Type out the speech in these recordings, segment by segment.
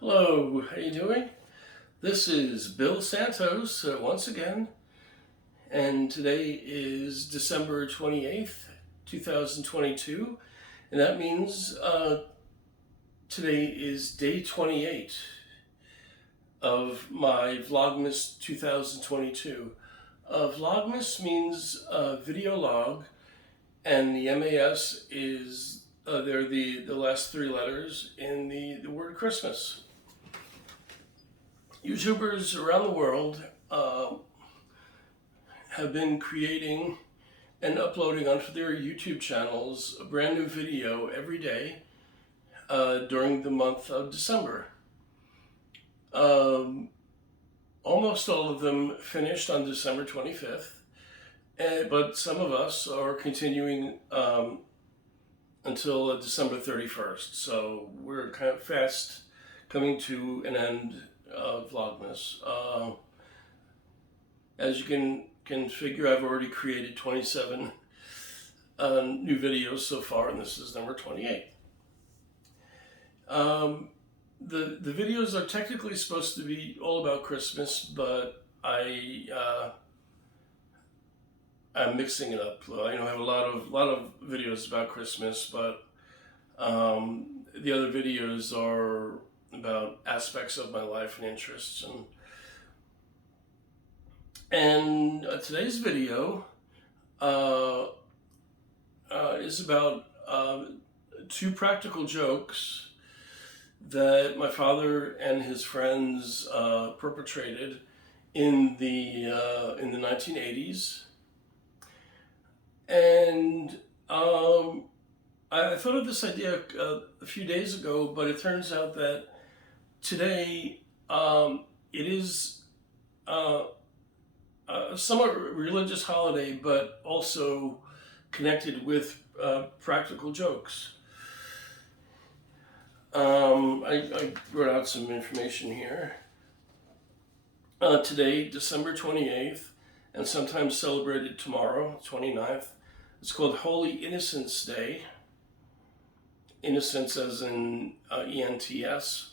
Hello, how you doing? This is Bill Santos once again, and today is December 28th, 2022, and that means today is day 28 of my Vlogmas 2022. Vlogmas means video log, and the MAS is they're the last three letters in the word Christmas. YouTubers around the world have been creating and uploading onto their YouTube channels a brand new video every day during the month of December. Almost all of them finished on December 25th, but some of us are continuing until December 31st. So we're kind of fast coming to an end of Vlogmas. As you can figure, I've already created 27 new videos so far, and this is number 28. The videos are technically supposed to be all about Christmas, but I'm mixing it up. I have a lot of videos about Christmas, but the other videos are about aspects of my life and interests, and today's video is about two practical jokes that my father and his friends perpetrated in the 1980s, and I thought of this idea a few days ago, but it turns out that today it is a somewhat religious holiday, but also connected with practical jokes. I wrote out some information here. Today, December 28th, and sometimes celebrated tomorrow, 29th, it's called Holy Innocents' Day. Innocence as in E-N-T-S.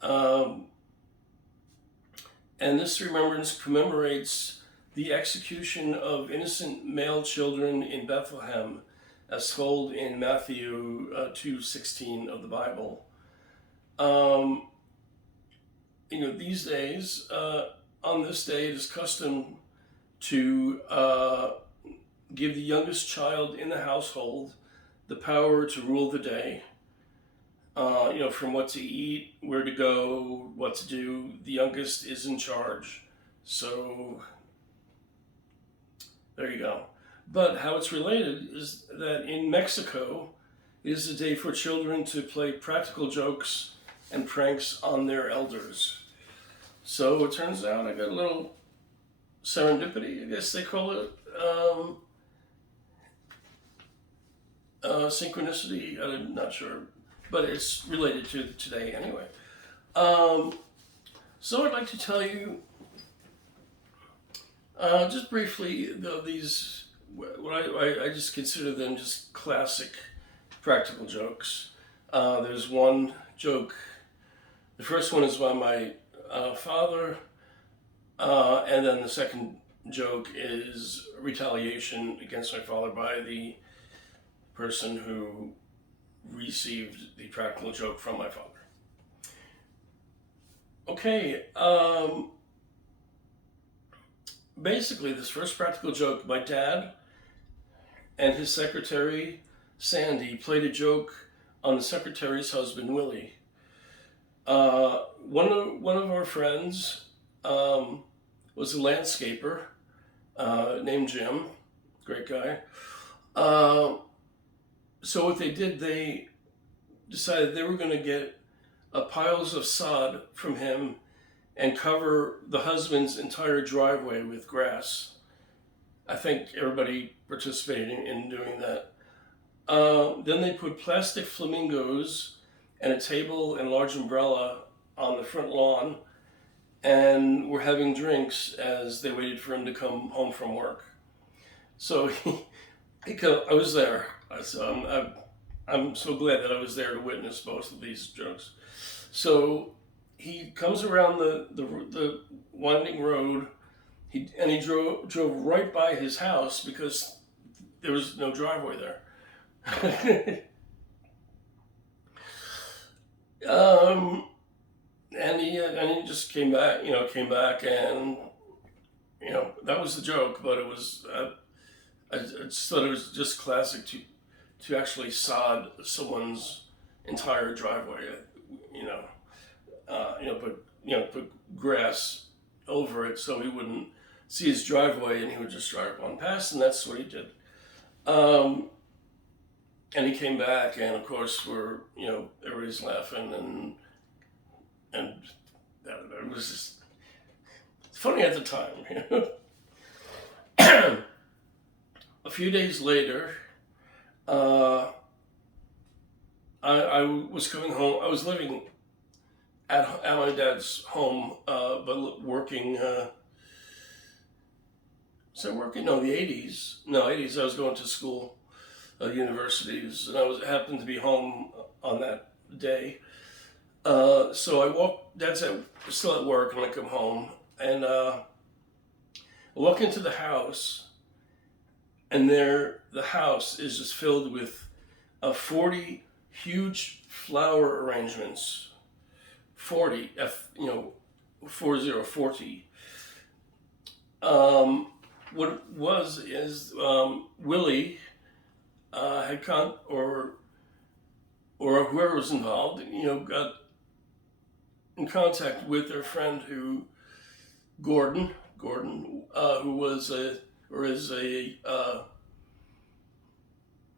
And this remembrance commemorates the execution of innocent male children in Bethlehem, as told in Matthew 2:16 of the Bible. These days, on this day, it is custom to give the youngest child in the household the power to rule the day. From what to eat, where to go, what to do, the youngest is in charge. So there you go. But how it's related is that in Mexico, it is a day for children to play practical jokes and pranks on their elders. So it turns out I got a little serendipity, I guess they call it, synchronicity, I'm not sure, but it's related to today anyway. So I'd like to tell you, just briefly, these, what I just consider them just classic practical jokes. There's one joke, the first one is by my father, and then the second joke is retaliation against my father by the person who received the practical joke from my father. Okay, basically this first practical joke, my dad and his secretary Sandy played a joke on the secretary's husband Willie. One of our friends was a landscaper named Jim, great guy. So what they did, they decided they were going to get piles of sod from him and cover the husband's entire driveway with grass. I think everybody participated in doing that. Then they put plastic flamingos and a table and large umbrella on the front lawn, and were having drinks as they waited for him to come home from work. So I was there. So I'm so glad that I was there to witness both of these jokes. So he comes around the winding road. He drove right by his house because there was no driveway there. And he just came back, and that was the joke. But it was I just thought it was just classic to actually sod someone's entire driveway, put grass over it so he wouldn't see his driveway and he would just drive on past, and that's what he did. And he came back, and of course everybody's laughing, and it was just funny at the time. A few days later, I was coming home. I was living at my dad's home, but working. Was I working? No, the 80s. No, 80s. I was going to school, universities, and happened to be home on that day. So I walk. Dad's still at work, and I come home, and I walk into the house. And the house is just filled with 40 huge flower arrangements. 40, 40. What it was is Willie had or whoever was involved, got in contact with their friend Gordon, who was is a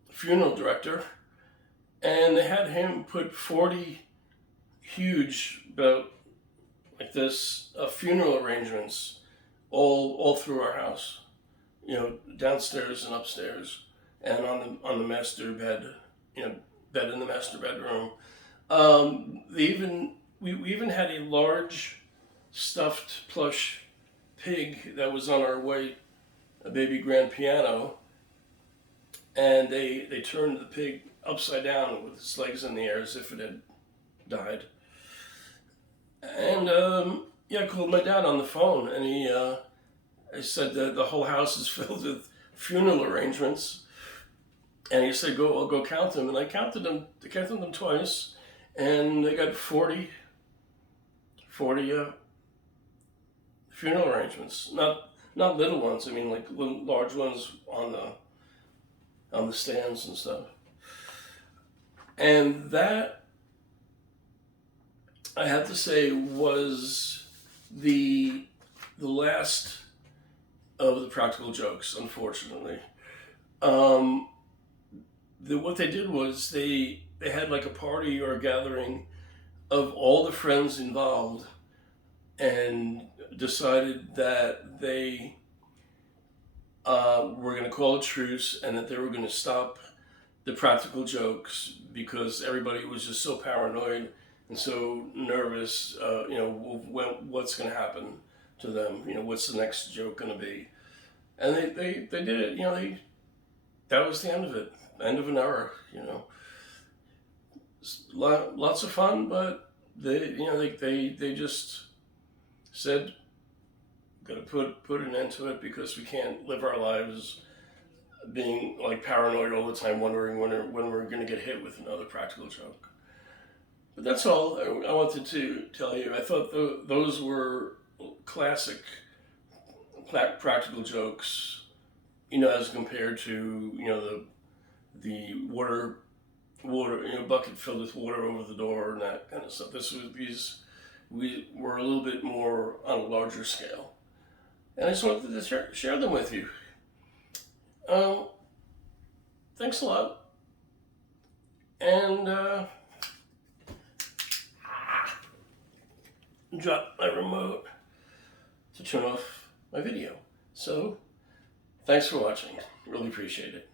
funeral director, and they had him put 40 huge, about like this, funeral arrangements all through our house, downstairs and upstairs, and on the master bed, bed in the master bedroom. We even had a large stuffed plush pig that was on our white baby grand piano, and they turned the pig upside down with its legs in the air as if it had died. And I called my dad on the phone, and I said that the whole house is filled with funeral arrangements, and he said, I'll go count them. And I counted them twice, and I got 40 funeral arrangements. Not little ones. I mean, like little, large ones on the stands and stuff. And that, I have to say, was the last of the practical jokes, unfortunately. What they did was they had like a party or a gathering of all the friends involved, and decided that they were going to call a truce, and that they were going to stop the practical jokes because everybody was just so paranoid and so nervous. What's going to happen to them? What's the next joke going to be? And they did it. That was the end of it. End of an era. Lots of fun, but they just said, got to put an end to it because we can't live our lives being like paranoid all the time, wondering when we're going to get hit with another practical joke. But that's all I wanted to tell you. I thought those were classic practical jokes, as compared to the water bucket filled with water over the door and that kind of stuff. We were a little bit more on a larger scale. And I just wanted to share them with you. Thanks a lot. And drop my remote to turn off my video. So, thanks for watching. Really appreciate it.